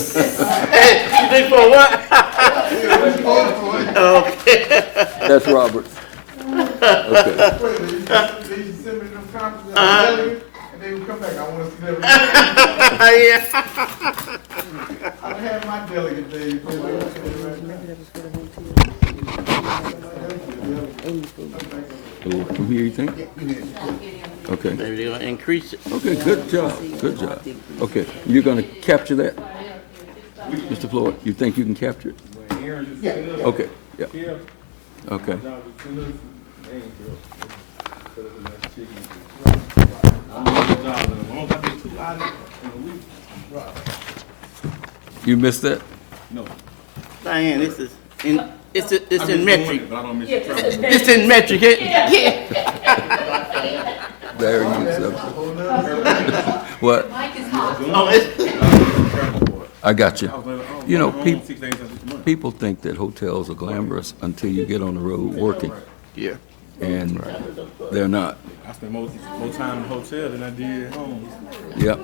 Hey, you think for what? Okay. That's Robert. Okay. They used to send me them copies of the delegate, and they would come back, I wanna see that. Yeah. I had my delegate there. From here, you think? Okay. Maybe they're gonna increase it. Okay, good job, good job. Okay, you're gonna capture that? Mr. Floyd, you think you can capture it? Okay, yeah. Okay. You missed that? Diane, this is in, it's in metric. But I don't miss the travel. It's in metric. Yeah. There you go. What? Oh, it's, I got you. You know, 6 days after the month. people think that hotels are glamorous until you get on the road working, yeah. and they're not. I spent more time in the hotel than I did at home. Yep.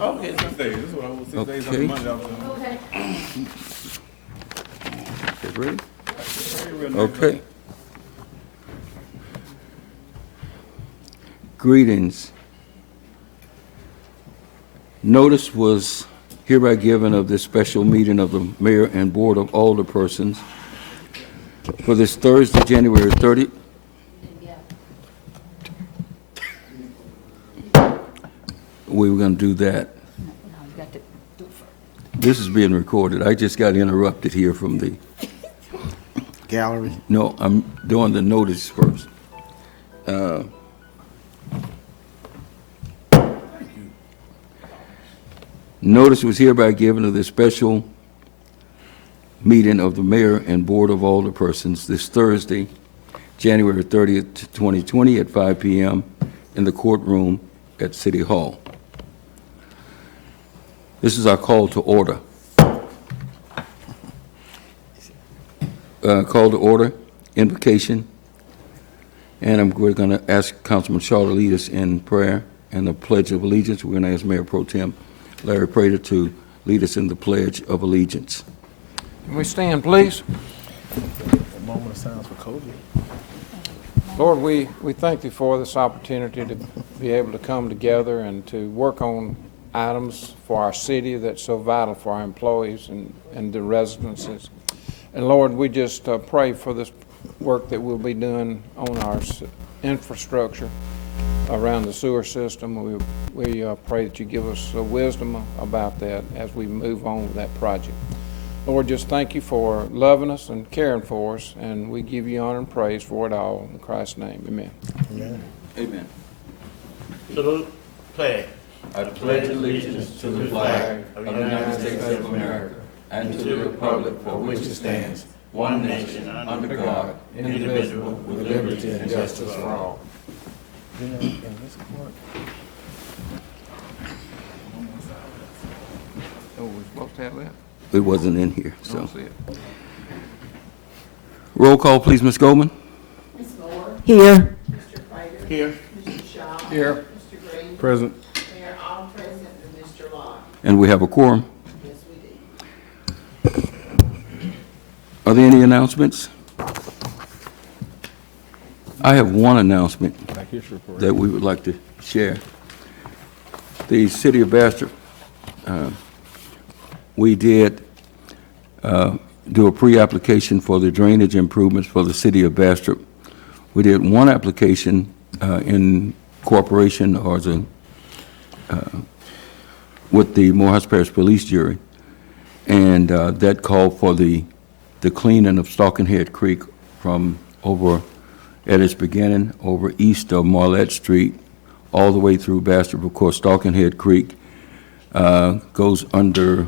Okay. 6 days. That's what I was. 6 days after the month. I was Okay, ready? real Okay. Greetings. Notice was hereby given of this special meeting of the Mayor and Board of Alderpersons for this Thursday, January 30th. We were going to do that. This is being recorded. I just got interrupted here from the Gallery. No, I'm doing the notice first. Notice was hereby given of the special meeting of the Mayor and Board of Alderpersons this Thursday, January 30th, 2020 at 5 p.m. in the courtroom at City Hall. This is our call to order. Call to order, invocation, and we're going to ask Councilman Shaw to lead us in prayer and the Pledge of Allegiance. We're going to ask Mayor Pro Tem Larry Prater to lead us in the Pledge of Allegiance. Can we stand, please? A moment of silence for Kobe. Lord, we thank you for this opportunity to be able to come together and to work on items for our city that's so vital for our employees and the residences. And Lord, we just pray for this work that we'll be doing on our infrastructure around the sewer system. We pray that you give us wisdom about that as we move on with that project. Lord, just thank you for loving us and caring for us, and we give you honor and praise for it all. In Christ's name, amen. Amen. Amen. Salute. Flag. I pledge allegiance to the flag of the United States of America and to the republic for which it stands, one nation, under God, indivisible, with liberty and justice for all. In this court, Oh, we're supposed to have that? It wasn't in here, I so. don't see it. Roll call, please, Ms. Goldman. Ms. Moore. Here. Mr. Prater. Here. Mr. Shaw. Here. Mr. Green. Present. Mayor, all present, and Mr. Locke. And we have a quorum. Yes, we do. Are there any announcements? I have one announcement that we would like to share. The city of Bastrop, we did do a pre-application for the drainage improvements for the city of Bastrop. We did one application in cooperation or as a, with the Morehouse Parish Police Jury, and that called for the cleaning of Stalkenhead Creek from over at its beginning over east of Marlette Street all the way through Bastrop. Of course, Stalkenhead Creek goes under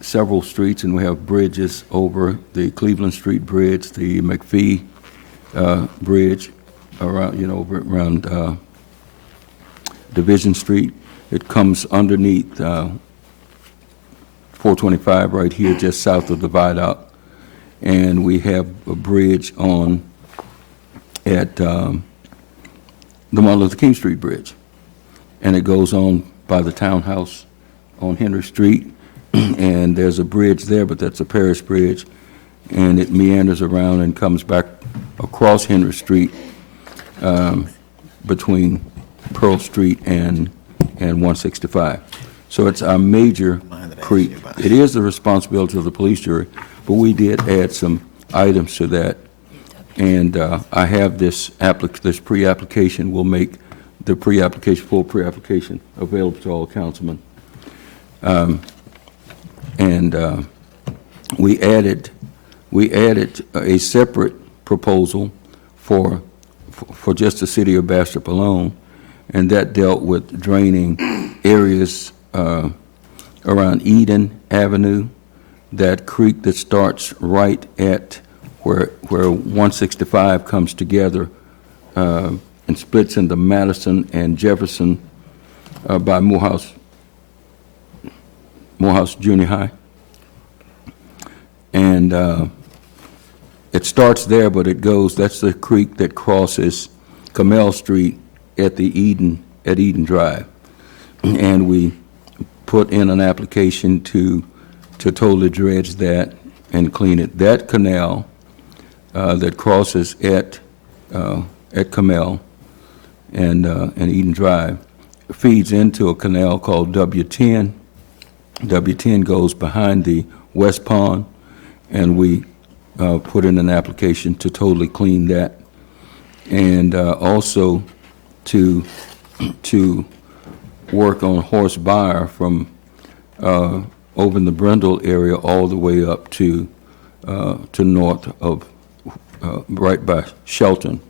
several streets, and we have bridges over the Cleveland Street Bridge, the McPhee Bridge, around, you know, around Division Street. It comes underneath 425 right here, just south of the viaduct. And we have a bridge on at the Martin Luther King Street Bridge. And it goes on by the townhouse on Henry Street, and there's a bridge there, but that's a parish bridge, and it meanders around and comes back across Henry Street between Pearl Street and 165. So it's our major creek. It is the responsibility of the police jury, but we did add some items to that. And I have this pre-application. We'll make the full pre-application available to all councilmen. We added a separate proposal for just the city of Bastrop alone, and that dealt with draining areas around Eden Avenue, that creek that starts right at where 165 comes together and splits into Madison and Jefferson by Morehouse Junior High. And it starts there, but it goes, that's the creek that crosses Camel Street at Eden Drive. And we put in an application to totally dredge that and clean it. That canal that crosses at Camel and Eden Drive feeds into a canal called W10. W10 goes behind the West Pond, and we put in an application to totally clean that, and also to work on Horse Byre from over in the Brindle area all the way up to north of right by Shelton,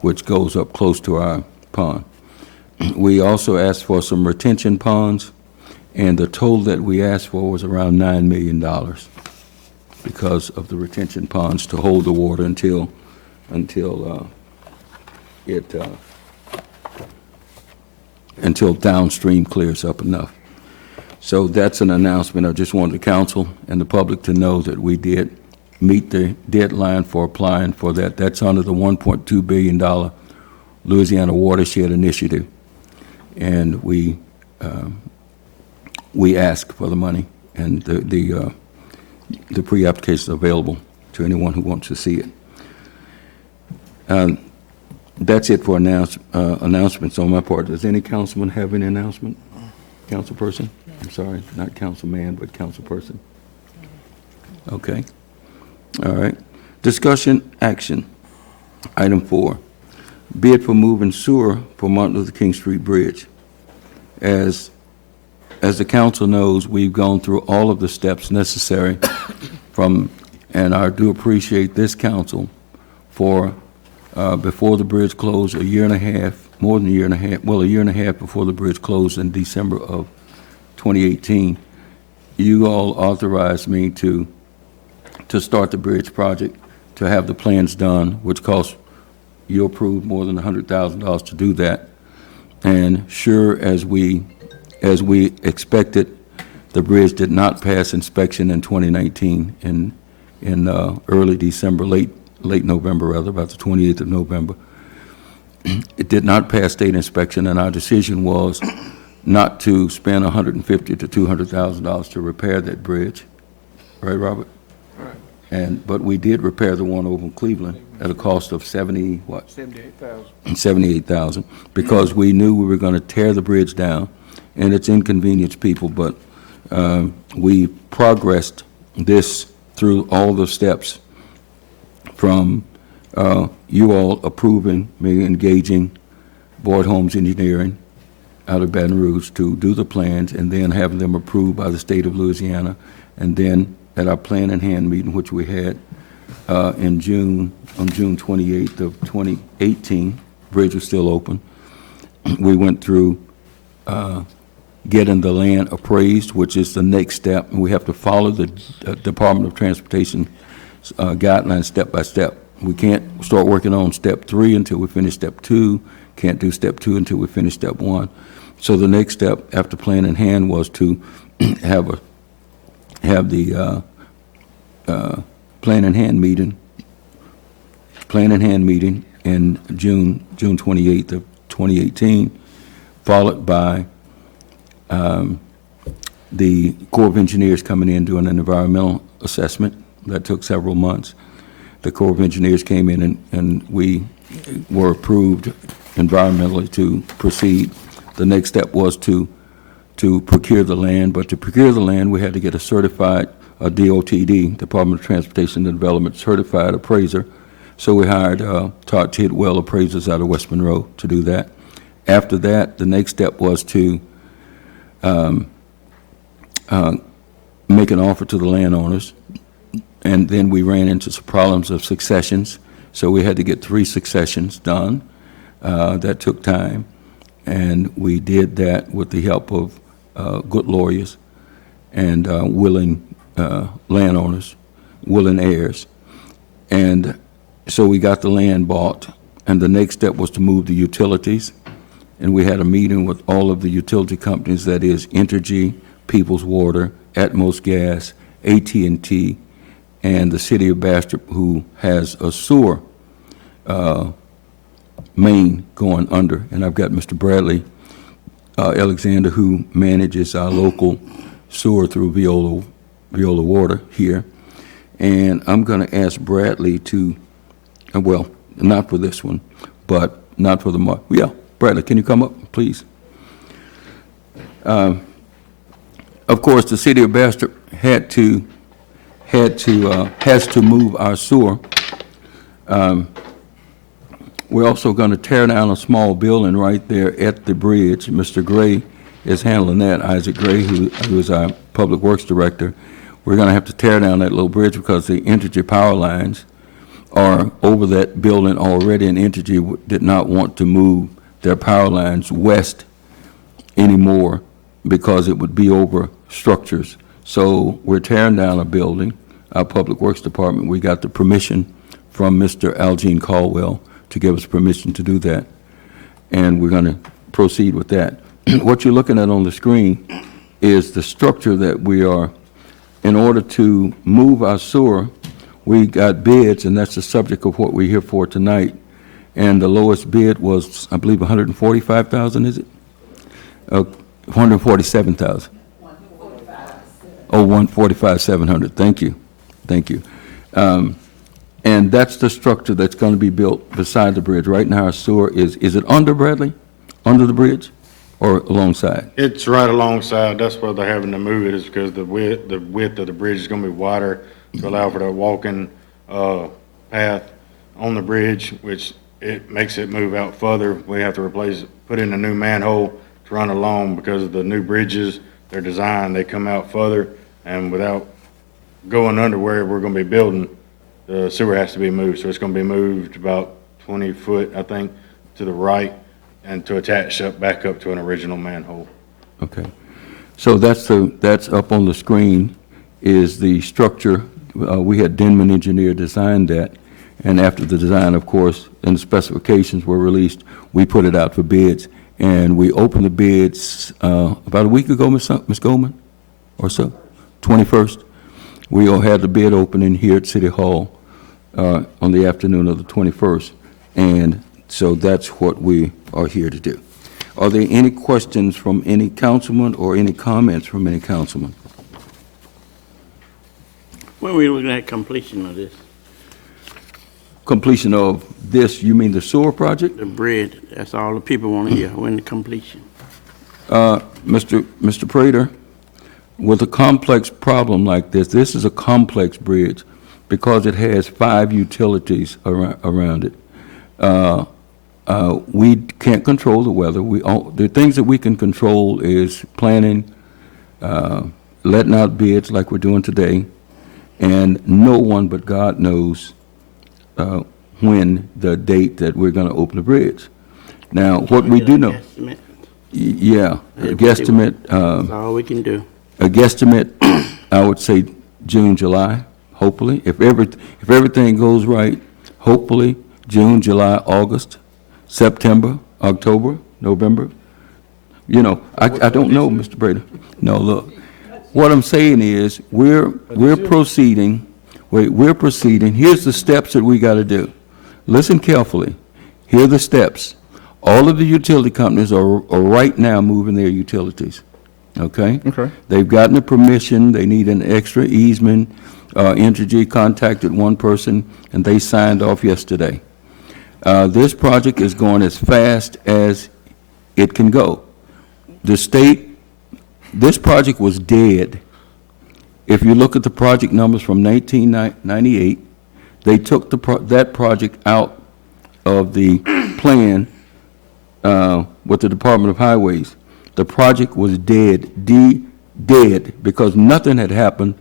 which goes up close to our pond. We also asked for some retention ponds, and the total that we asked for was around $9 million because of the retention ponds to hold the water until downstream clears up enough. So that's an announcement. I just wanted the council and the public to know that we did meet the deadline for applying for that. That's under the $1.2 billion Louisiana Watershed Initiative, and we asked for the money, and the pre-application is available to anyone who wants to see it. That's it for announcements on my part. Does any councilman have any announcement? Councilperson? I'm sorry, not councilman, but councilperson. Okay. All right. Discussion action. Item 4, bid for moving sewer for Martin Luther King Street Bridge. As the council knows, we've gone through all of the steps necessary and I do appreciate this council for before the bridge closed a year and a half, more than a year and a half, well, a year and a half before the bridge closed in December of 2018, you all authorized me to start the bridge project, to have the plans done, which cost, you approved more than $100,000 to do that. And sure, as we expected, the bridge did not pass inspection in 2019 in early December, late November rather, about the 28th of November. It did not pass state inspection, and our decision was not to spend $150,000 to $200,000 to repair that bridge. Right, Robert? Right. But we did repair the one over in Cleveland at a cost of $78,000, because we knew we were going to tear the bridge down, and it's inconvenienced people, but we progressed this through all the steps from you all approving me engaging Boyd Homes Engineering out of Baton Rouge to do the plans, and then having them approved by the state of Louisiana, and then at our plan in hand meeting, which we had on June 28th of 2018, bridge was still open. We went through getting the land appraised, which is the next step, and we have to follow the Department of Transportation guidelines step by step. We can't start working on step 3 until we finish step 2, can't do step 2 until we finish step 1. So the next step after plan in hand was to have the plan in hand meeting in June 28th of 2018, followed by the Corps of Engineers coming in doing an environmental assessment. That took several months. The Corps of Engineers came in and we were approved environmentally to proceed. The next step was to procure the land, but to procure the land, we had to get a certified, a DOTD, Department of Transportation and Development, certified appraiser. So we hired Todd Tidwell appraisers out of West Monroe to do that. After that, the next step was to make an offer to the landowners, and then we ran into some problems of successions, so we had to get 3 successions done. That took time, and we did that with the help of good lawyers and willing landowners, willing heirs. And so we got the land bought, and the next step was to move the utilities. And we had a meeting with all of the utility companies, that is Entergy, Peoples Water, Atmos Gas, AT&T, and the city of Bastrop, who has a sewer main going under. And I've got Mr. Bradley Alexander, who manages our local sewer through Viola Water here. And I'm going to ask Bradley to, well, not for this one, but not for the yeah, Bradley, can you come up, please? Of course, the city of Bastrop has to move our sewer. We're also going to tear down a small building right there at the bridge. Mr. Gray is handling that, Isaac Gray, who is our Public Works Director. We're going to have to tear down that little bridge because the Entergy power lines are over that building already, and Entergy did not want to move their power lines west anymore because it would be over structures. So we're tearing down a building, our Public Works Department. We got the permission from Mr. Algene Caldwell to give us permission to do that, and we're going to proceed with that. What you're looking at on the screen is the structure that we are, in order to move our sewer, we got bids, and that's the subject of what we're here for tonight. And the lowest bid was, I believe, 145,000, is it? 147,000. Oh, 145,700. Thank you. Thank you. And that's the structure that's going to be built beside the bridge. Right now, our sewer is it under, Bradley? Under the bridge or alongside? It's right alongside. That's why they're having to move it, is because the width of the bridge is going to be wider to allow for that walking path on the bridge, which it makes it move out further. We have to put in a new manhole to run along because of the new bridges. They're designed, they come out further, and without going under where we're going to be building, the sewer has to be moved. So it's going to be moved about 20 foot, I think, to the right, and to attach up back up to an original manhole. Okay. So that's up on the screen is the structure. We had Denman Engineer design that, and after the design, of course, and the specifications were released, we put it out for bids, and we opened the bids about a week ago, Ms. Goldman, or so, 21st. We all had the bid opening here at City Hall on the afternoon of the 21st, and so that's what we are here to do. Are there any questions from any councilman or any comments from any councilman? When are we looking at completion of this? Completion of this, you mean the sewer project? The bridge, that's all the people want to hear, when the completion. Mr. Prater, with a complex problem like this is a complex bridge because it has 5 utilities around it. We can't control the weather. The things that we can control is planning, letting out bids like we're doing today, and no one but God knows when the date that we're going to open the bridge. Now, what we do know, Estimate. yeah, a guesstimate. That's all we can do. A guesstimate, I would say June, July, hopefully. If everything goes right, hopefully June, July, August, September, October, November. You know, I don't know, Mr. Brader. No, look, what I'm saying is we're proceeding. We're proceeding. Here's the steps that we got to do. Listen carefully. Here are the steps. All of the utility companies are right now moving their utilities. okay? Okay. They've gotten the permission, they need an extra easement. Entergy contacted one person, and they signed off yesterday. This project is going as fast as it can go. The state, this project was dead. If you look at the project numbers from 1998, they took that project out of the plan with the Department of Highways. The project was dead, dead, because nothing had happened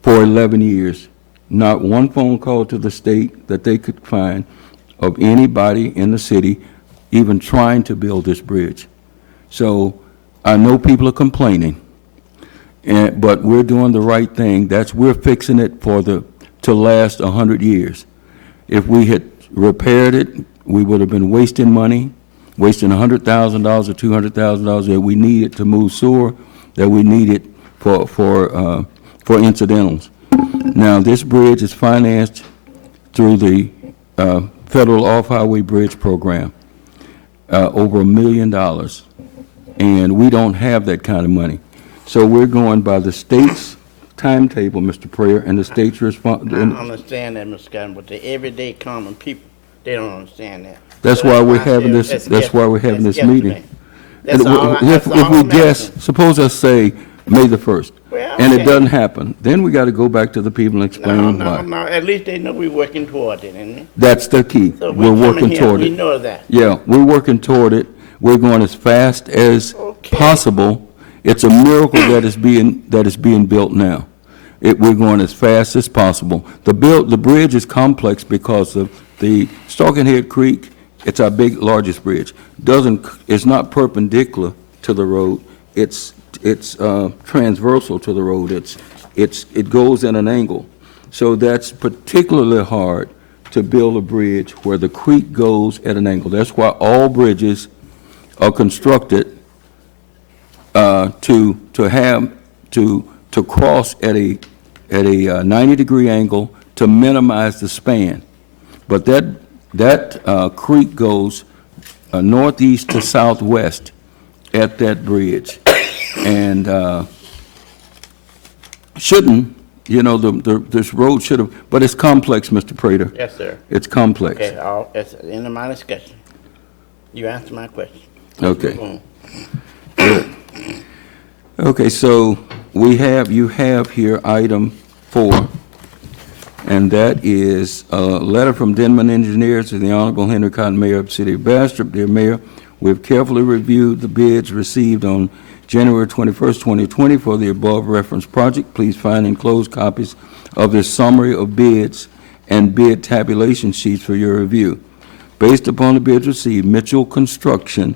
for 11 years. Not one phone call to the state that they could find of anybody in the city even trying to build this bridge. So I know people are complaining, but we're doing the right thing. We're fixing it to last 100 years. If we had repaired it, we would have been wasting money, wasting $100,000 or $200,000 that we needed to move sewer, that we needed for incidentals. Now, this bridge is financed through the Federal Off-Highway Bridge Program, over $1 million, and we don't have that kind of money. So we're going by the state's timetable, Mr. Prayer, and the state's response. I understand that, Mr. Scott, but the everyday common people, they don't understand that. That's So why we're I having feel this, that's why we're having that's this meeting. guesstimate. That's all If we I'm guess, asking. suppose I say May the 1st, Well, and it okay. doesn't happen, then we got to go back to the people and No, explain no, why. no, at least they know we're working toward it, isn't it? That's the key. So We're coming working here, toward we it. know that. Yeah, we're working toward it. We're going as fast as Okay. possible. It's a miracle that is being built now. We're going as fast as possible. The bridge is complex because of the Stalking Head Creek. It's our largest bridge. It's not perpendicular to the road. It's transversal to the road. It goes in an angle. So that's particularly hard to build a bridge where the creek goes at an angle. That's why all bridges are constructed to cross at a 90-degree angle to minimize the span. But that creek goes northeast to southwest at that bridge, and shouldn't, this road should have, but it's complex, Mr. Prater. Yes, sir. It's complex. Okay, that's the end of my discussion. You answered my question. Okay. Boom. Good. Okay, so you have here item 4, and that is a letter from Denman Engineers to the Honorable Henry Cotton, Mayor of the City of Bastrop. Dear Mayor, we've carefully reviewed the bids received on January 21st, 2020 for the above referenced project. Please find enclosed copies of this summary of bids and bid tabulation sheets for your review. Based upon the bids received, Mitchell Contracting,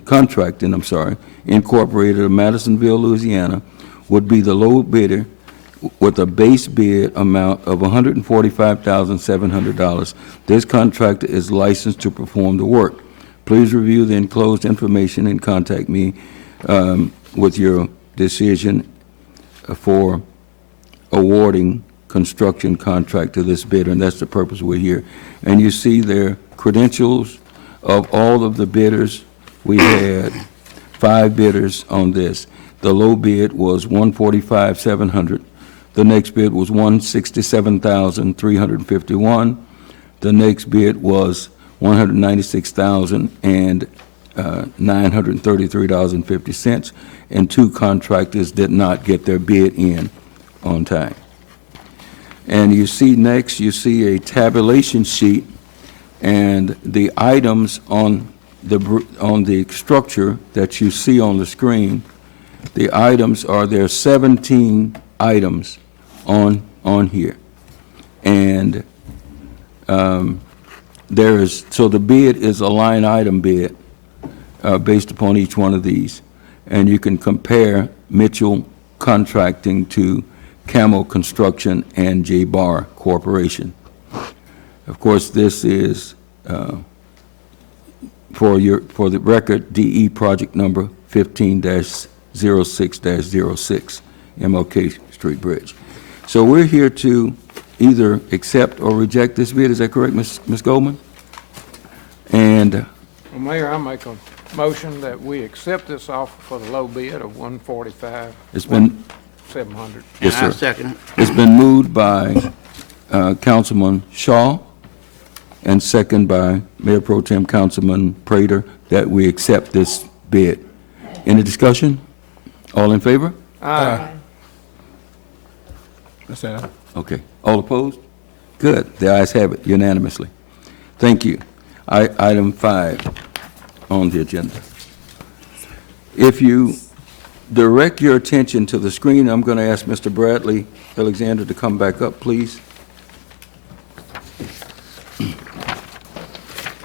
Incorporated of Madisonville, Louisiana, would be the low bidder with a base bid amount of $145,700. This contractor is licensed to perform the work. Please review the enclosed information and contact me with your decision for awarding construction contract to this bidder, and that's the purpose we're here. And you see their credentials of all of the bidders. We had 5 bidders on this. The low bid was $145,700. The next bid was $167,351. The next bid was $196,933.50, and 2 contractors did not get their bid in on time. And you see next, you see a tabulation sheet, and the items on the structure that you see on the screen, the items there are 17 items on here. And so the bid is a line item bid based upon each one of these. And you can compare Mitchell Contracting to Camel Construction and J. Barr Corporation. Of course, this is for the record, DE project number 15-06-06, MLK Street Bridge. So we're here to either accept or reject this bid. Is that correct, Ms. Goldman? And Well, Mayor, I make a motion that we accept this offer for the low bid of $145,700. It's been, Yes, And I sir. second it. it's been moved by Councilman Shaw and second by Mayor Pro Tem Councilman Prater that we accept this bid. Any discussion? All in favor? Aye. That's it. Okay. All opposed? Good. The ayes have it unanimously. Thank you. Item 5 on the agenda. If you direct your attention to the screen, I'm going to ask Mr. Bradley Alexander to come back up, please.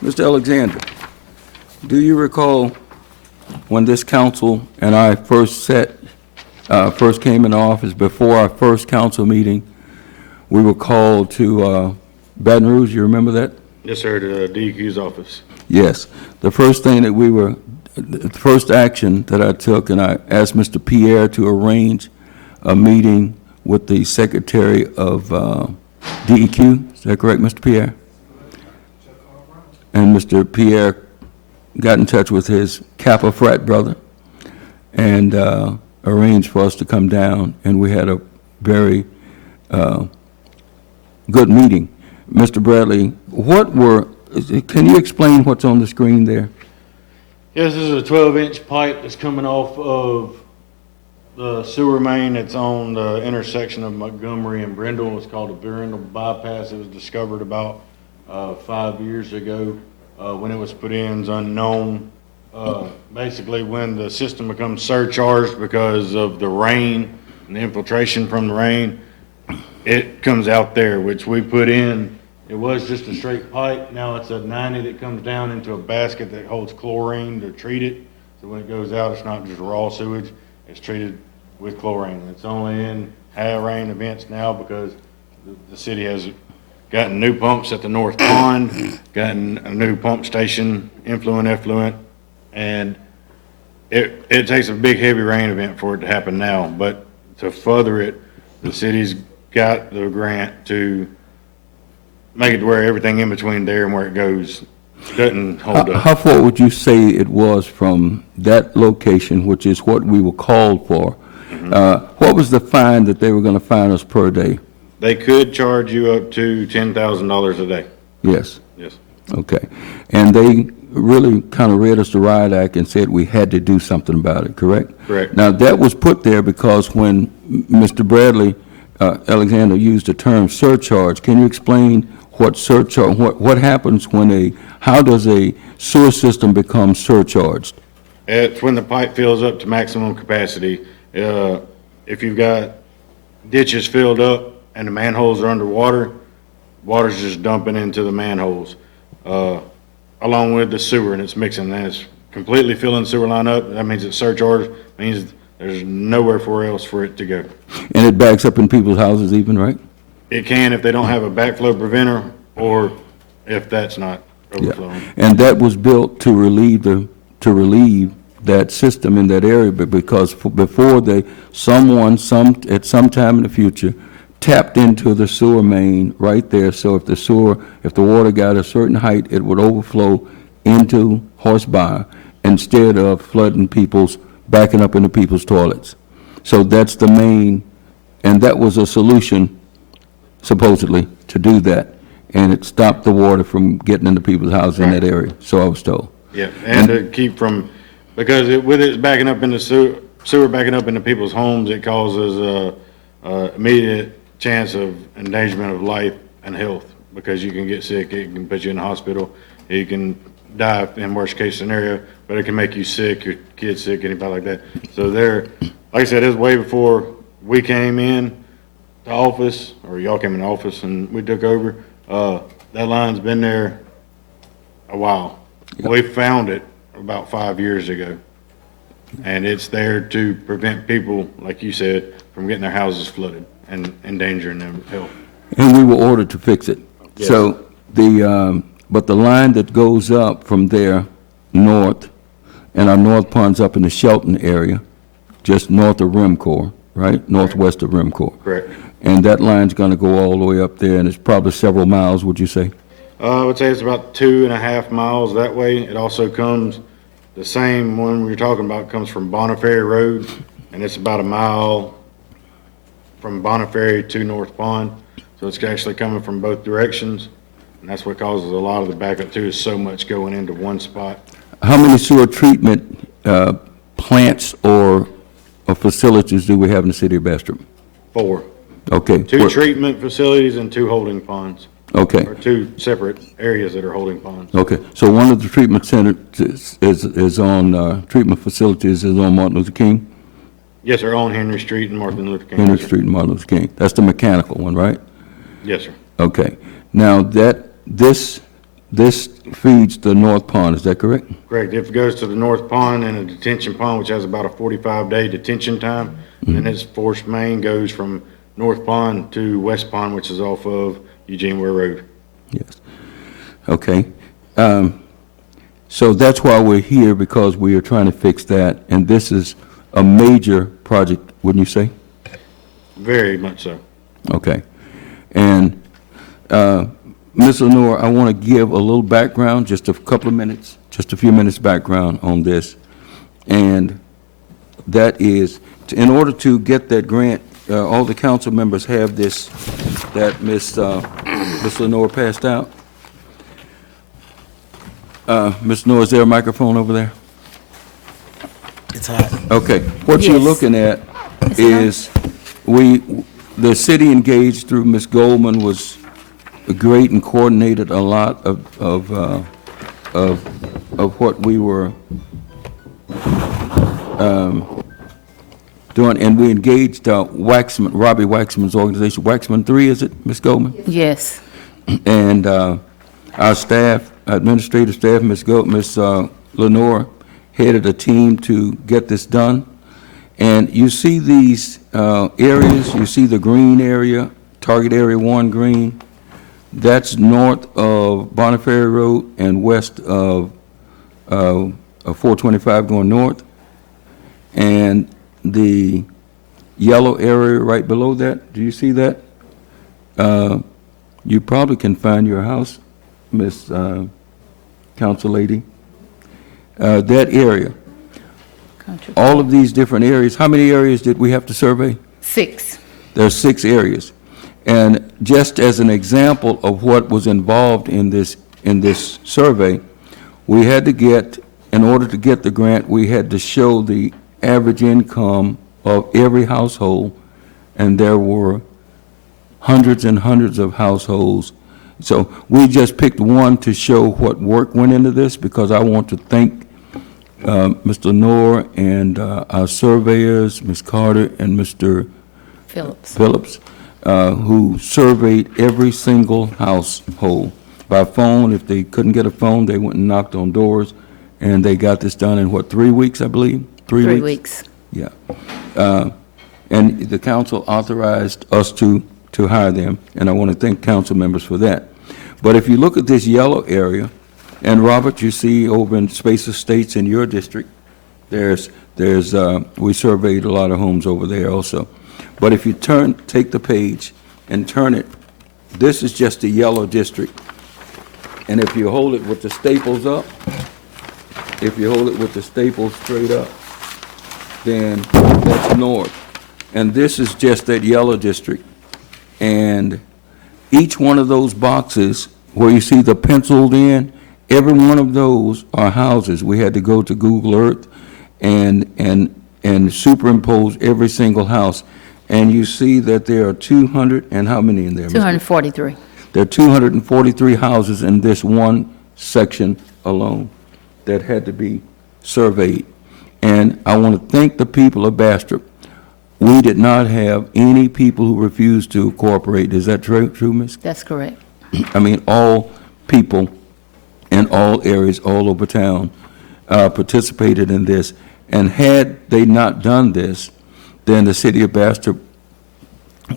Mr. Alexander, do you recall when this council and I first came into office, before our first council meeting, we were called to Baton Rouge? You remember that? Yes, sir, to the DEQ's office. Yes. The first thing that the first action that I took, and I asked Mr. Pierre to arrange a meeting with the Secretary of DEQ. Is that correct, Mr. Pierre? And Mr. Pierre got in touch with his Kappa frat brother and arranged for us to come down, and we had a very good meeting. Mr. Bradley, can you explain what's on the screen there? Yes, this is a 12-inch pipe that's coming off of the sewer main. It's on the intersection of Montgomery and Brindle. It's called a Brindle bypass. It was discovered about 5 years ago. When it was put in, it's unknown. Basically, when the system becomes surcharged because of the rain and the infiltration from the rain, it comes out there, which we put in. It was just a straight pipe. Now it's a 90 that comes down into a basket that holds chlorine to treat it. So when it goes out, it's not just raw sewage. It's treated with chlorine. It's only in high rain events now because the city has gotten new pumps at the North Pond, gotten a new pump station, effluent, and it takes a big heavy rain event for it to happen now. But to further it, the city's got the grant to make it to where everything in between there and where it goes doesn't hold up. How far would you say it was from that location, which is what we were called for? What was the fine that they were going to fine us per day? They could charge you up to $10,000 a day. Yes. Yes. Okay. And they really kind of read us the riot act and said we had to do something about it, correct? Correct. Now, that was put there because when Mr. Bradley Alexander used the term surcharge, can you explain what surcharge, what happens how does a sewer system become surcharged? It's when the pipe fills up to maximum capacity. If you've got ditches filled up and the manholes are underwater, water's just dumping into the manholes, along with the sewer, and it's mixing. And it's completely filling the sewer line up. That means it's surcharged, means there's nowhere else for it to go. And it backs up in people's houses even, right? It can if they don't have a backflow preventer or if that's not overflowing. And that was built to relieve that system in that area, but because before at some time in the future, tapped into the sewer main right there, so if the water got a certain height, it would overflow into Horsebuyer instead of backing up into people's toilets. So that's the main, and that was a solution, supposedly, to do that, and it stopped the water from getting into people's houses in that area, so I was told. Yeah, and to keep from, because with it backing up into sewer backing up into people's homes, it causes immediate chance of endangerment of life and health, because you can get sick, it can put you in the hospital, you can die in worst case scenario, but it can make you sick, your kids sick, anybody like that. So like I said, it was way before we came in to office, or y'all came in office and we took over. That line's been there a while. Yep. We found it about 5 years ago, and it's there to prevent people, like you said, from getting their houses flooded and endangering their health. And we were ordered to fix it. Yes. So but the line that goes up from there north, and our north pond's up in the Shelton area, just north of Rimcore, right? Northwest of Rimcore. Correct. And that line's going to go all the way up there, and it's probably several miles, would you say? I would say it's about 2.5 miles that way. It also comes The same one we were talking about comes from Boniferry Road, and it's about a mile from Boniferry to North Pond. So it's actually coming from both directions, and that's what causes a lot of the backup too, is so much going into one spot. How many sewer treatment plants or facilities do we have in the city of Bastrop? 4. Okay. 2 treatment facilities and 2 holding ponds, Okay, or 2 separate areas that are holding ponds. okay. So one of the treatment centers is on, treatment facilities is on Martin Luther King, Yes, sir, on Henry Street and Martin Luther King. Henry Yes, sir. Street and Martin Luther King. That's the mechanical one, right? Yes, sir. Okay. Now, this feeds the North Pond, is that correct? Correct. If it goes to the North Pond and a detention pond, which has about a 45-day detention time, then its force main goes from North Pond to West Pond, which is off of Eugene Ware Road. Yes. Okay. So that's why we're here, because we are trying to fix that, and this is a major project, wouldn't you say? Very much so. Okay. And, Ms. Lenore, I want to give a little background, just a couple of minutes, just a few minutes background on this. And that is, in order to get that grant, all the council members have this, that Ms. Lenore passed out. Ms. Lenore, is there a microphone over there? It's hot. Okay, what you're Yes. looking at is, the city engaged through Ms. Goldman was great and coordinated a lot of what we were doing, and we engaged Waxman, Robbie Waxman's organization, Waxman 3, is it, Ms. Goldman? Yes. And our staff, administrative staff, Ms. Lenore, headed a team to get this done. And you see these areas, you see the green area, target area 1 green. That's north of Boniferry Road and west of 425 going north. And the yellow area right below that, do you see that? You probably can find your house, Miss Council Lady. That area, Country. all of these different areas, how many areas did we have to survey? 6. There's 6 areas. And just as an example of what was involved in this survey, we had to get, in order to get the grant, we had to show the average income of every household, and there were hundreds and hundreds of households. So we just picked one to show what work went into this, because I want to thank Mr. Lenore and our surveyors, Ms. Carter and Mr. Phillips, who surveyed every single household by phone. If they couldn't get a phone, they went and knocked on doors, and they got this done in, what, 3 weeks, I believe? 3 weeks. Yeah. And the council authorized us to hire them, and I want to thank council members for that. But if you look at this yellow area, and Robert, you see over in Space Estates in your district, we surveyed a lot of homes over there also. But if you take the page and turn it, this is just the yellow district. And if you hold it with the staples up, straight up, then that's north. And this is just that yellow district. And each one of those boxes where you see the penciled in, every one of those are houses. We had to go to Google Earth and superimpose every single house. And you see that there are 200, and how many in there? 243. There are 243 houses in this one section alone that had to be surveyed. And I want to thank the people of Bastrop. We did not have any people who refused to cooperate. Is that true, Ms.? That's correct. I mean, all people in all areas all over town participated in this. And had they not done this, then the city of Bastrop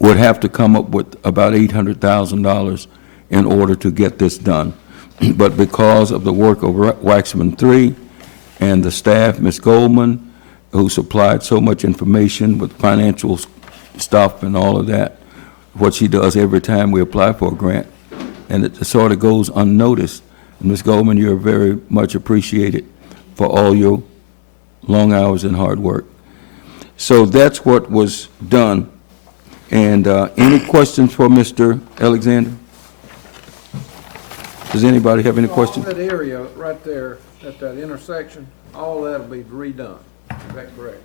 would have to come up with about $800,000 in order to get this done. But because of the work of Waxman 3 and the staff, Ms. Goldman, who supplied so much information with financial stuff and all of that, what she does every time we apply for a grant, and it sort of goes unnoticed. Ms. Goldman, you're very much appreciated for all your long hours and hard work. So that's what was done. And any questions for Mr. Alexander? Does anybody have any questions? All that area right there at that intersection, all that'll be redone. Is that correct?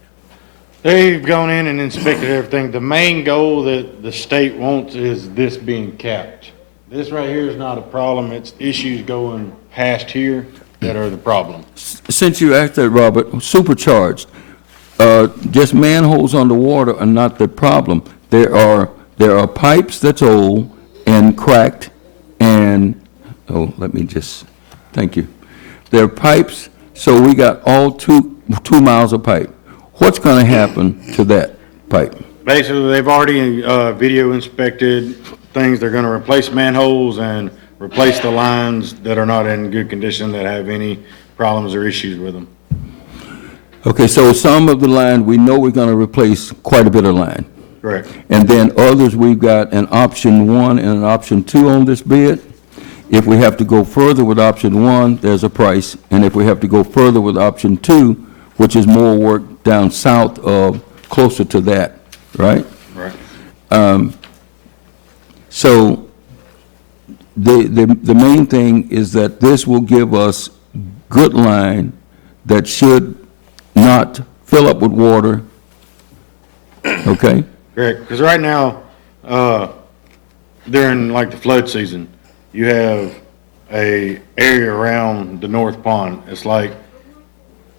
They've gone in and inspected everything. The main goal that the state wants is this being capped. This right here is not a problem. It's issues going past here that are the problem. Since you asked that, Robert, supercharged, just manholes underwater are not the problem. There are pipes that's old and cracked and, oh, let me just, thank you. There are pipes, so we got all two miles of pipe. What's going to happen to that pipe? Basically, they've already video inspected things. They're going to replace manholes and replace the lines that are not in good condition, that have any problems or issues with them. Okay, so some of the line, we know we're going to replace quite a bit of line. Correct. And then others, we've got an option 1 and an option 2 on this bid. If we have to go further with option 1, there's a price. And if we have to go further with option 2, which is more work down south of, closer to that, right? Right. So the main thing is that this will give us good line that should not fill up with water, okay? Correct, because right now, during like the flood season, you have a area around the North Pond. It's like,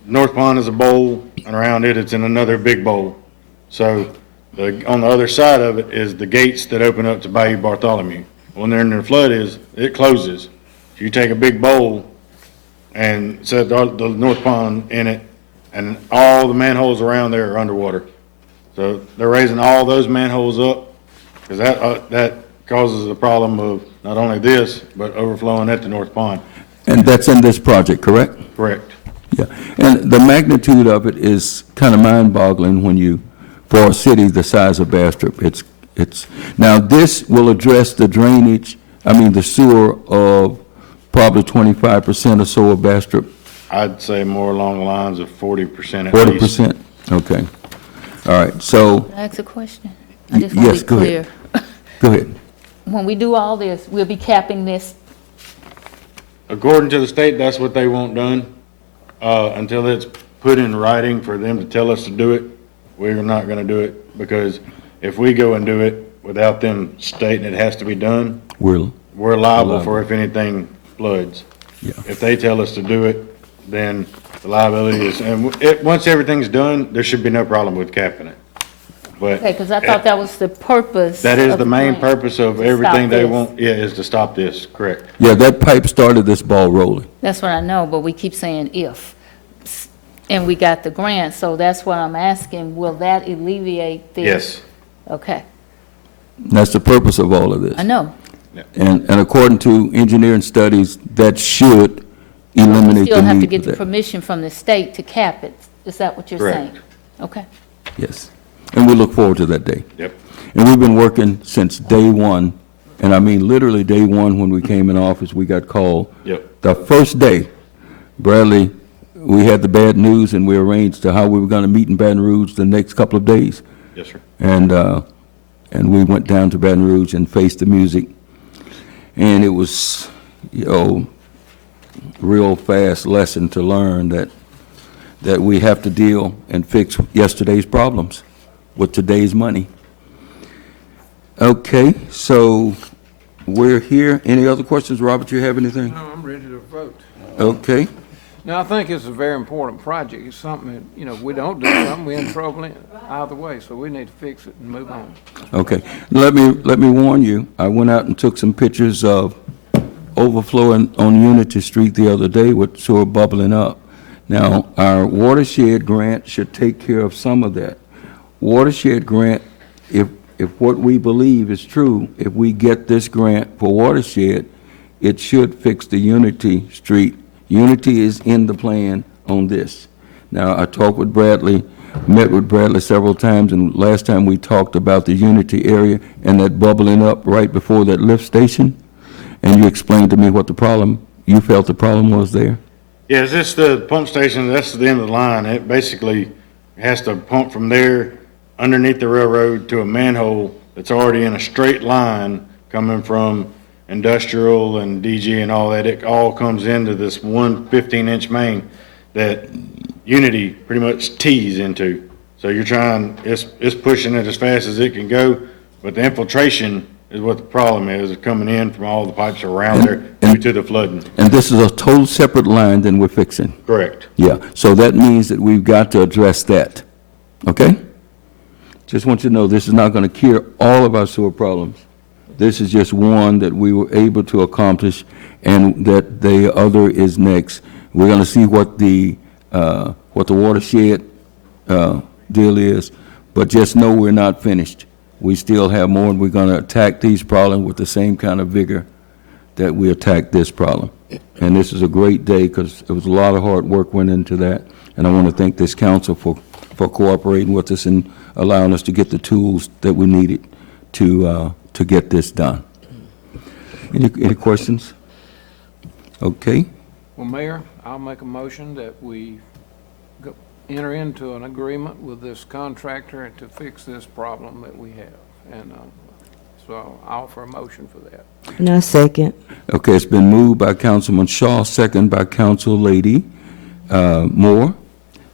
North Pond is a bowl, and around it, it's in another big bowl. So, on the other side of it is the gates that open up to Bayou Bartholomew. When they're in the flood it closes. So you take a big bowl and set the North Pond in it, and all the manholes around there are underwater. So they're raising all those manholes up, because that causes the problem of not only this, but overflowing at the North Pond. And that's in this project, correct? Correct. Yeah, and the magnitude of it is kind of mind-boggling when you, for a city the size of Bastrop, it's, now this will address the drainage, the sewer of probably 25% or so of Bastrop. I'd say more along the lines of 40% at least. 40%? Okay. All right, so, Can I ask a question? I just want yes, to be go clear. ahead. Go ahead. When we do all this, we'll be capping this. According to the state, that's what they want done. Until it's put in writing for them to tell us to do it, we're not gonna do it, because if we go and do it without them stating it has to be done, We're liable for if anything floods. Yeah. If they tell us to do it, then the liability is, and once everything's done, there should be no problem with capping it. But Okay, because I thought that was the purpose. that is of the main grant, purpose of to everything stop they this. want, is to stop this, correct? Yeah, that pipe started this ball rolling. That's what I know, but we keep saying if. And we got the grant, so that's what I'm asking, will that alleviate this? Yes. Okay, That's the purpose of all of this. I know. And according to engineering studies, that should eliminate Still the have to need get for the that. permission from the state to cap it. Is that what you're saying? Correct. Okay. Yes. And we look forward to that day. Yep. And we've been working since day one, and I mean literally day one when we came in office, we got called. Yep. The first day, Bradley, we had the bad news and we arranged how we were going to meet in Baton Rouge the next couple of days. Yes, sir. And we went down to Baton Rouge and faced the music. And it was, real fast lesson to learn that we have to deal and fix yesterday's problems with today's money. Okay, so we're here. Any other questions? Robert, you have anything? No, I'm ready to vote. Okay. Now, I think it's a very important project. It's something that, if we don't do something, we're in trouble either way, so we need to fix it and move on. Okay. Let me warn you, I went out and took some pictures of overflowing on Unity Street the other day with sewer bubbling up. Now, our watershed grant should take care of some of that. Watershed grant, if what we believe is true, if we get this grant for watershed, it should fix the Unity Street. Unity is in the plan on this. Now, I talked with Bradley, met with Bradley several times, and last time we talked about the Unity area and that bubbling up right before that lift station, and you explained to me what you felt the problem was there. Yeah, it's just the pump station, that's the end of the line. It basically has to pump from there underneath the railroad to a manhole that's already in a straight line coming from industrial and DG and all that. It all comes into this one 15-inch main that Unity pretty much tees into. So you're trying, it's pushing it as fast as it can go, but the infiltration is what the problem is coming in from all the pipes around there due to the flooding. And this is a total separate line than we're fixing. Correct. Yeah, so that means that we've got to address that, okay? Just want you to know, this is not going to cure all of our sewer problems. This is just one that we were able to accomplish, and that the other is next. We're going to see what the watershed deal is, but just know we're not finished. We still have more, and we're going to attack these problems with the same kind of vigor that we attacked this problem. And this is a great day, because it was a lot of hard work went into that, and I want to thank this council for cooperating with us and allowing us to get the tools that we needed to get this done. Any questions? Okay. Well, Mayor, I'll make a motion that we enter into an agreement with this contractor to fix this problem that we have. And so I'll offer a motion for that. And I second. Okay, it's been moved by Councilman Shaw, second by Council Lady Moore,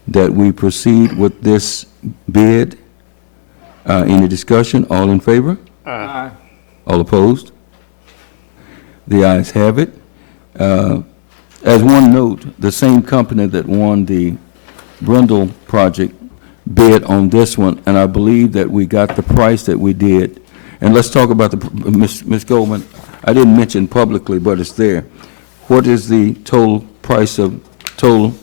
that we proceed with this bid. Any discussion? All in favor? Aye. All opposed? The ayes have it. As one note, the same company that won the Brundle project bid on this one, and I believe that we got the price that we did. And let's talk about the, Ms. Goldman, I didn't mention publicly, but it's there. What is the total price of, total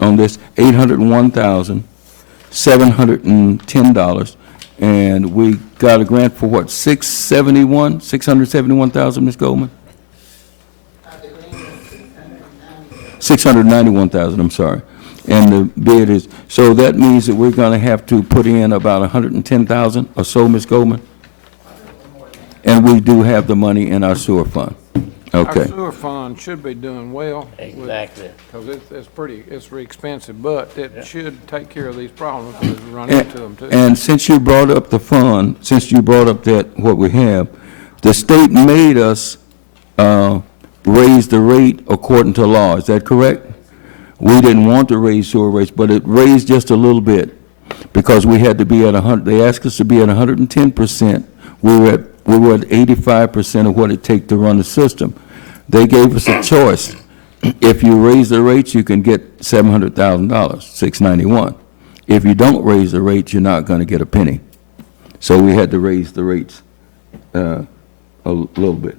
on this? $801,710. And we got a grant for what, 671,000, Ms. Goldman? 691,000, I'm sorry. And the bid is, so that means that we're going to have to put in about 110,000 or so, Ms. Goldman? And we do have the money in our sewer fund. Our Okay. sewer fund should be doing well. Exactly. Because it's pretty expensive, but it should take care of these problems as we run into them too. And since you brought up the fund, since you brought up that, what we have, the state made us raise the rate according to law. Is that correct? We didn't want to raise sewer rates, but it raised just a little bit because we had to be at 100. They asked us to be at 110%. We were at 85% of what it takes to run the system. They gave us a choice. If you raise the rates, you can get $700,000, $691. If you don't raise the rates, you're not going to get a penny. So we had to raise the rates a little bit.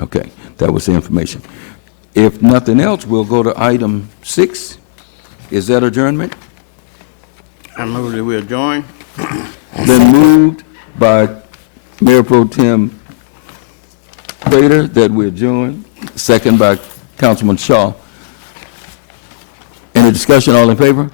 Okay, that was the information. If nothing else, we'll go to item 6. Is that adjournment? I move that we adjourn. Been moved by Mayor Pro Tem Prater that we adjourn, second by Councilman Shaw. Any discussion, all in favor?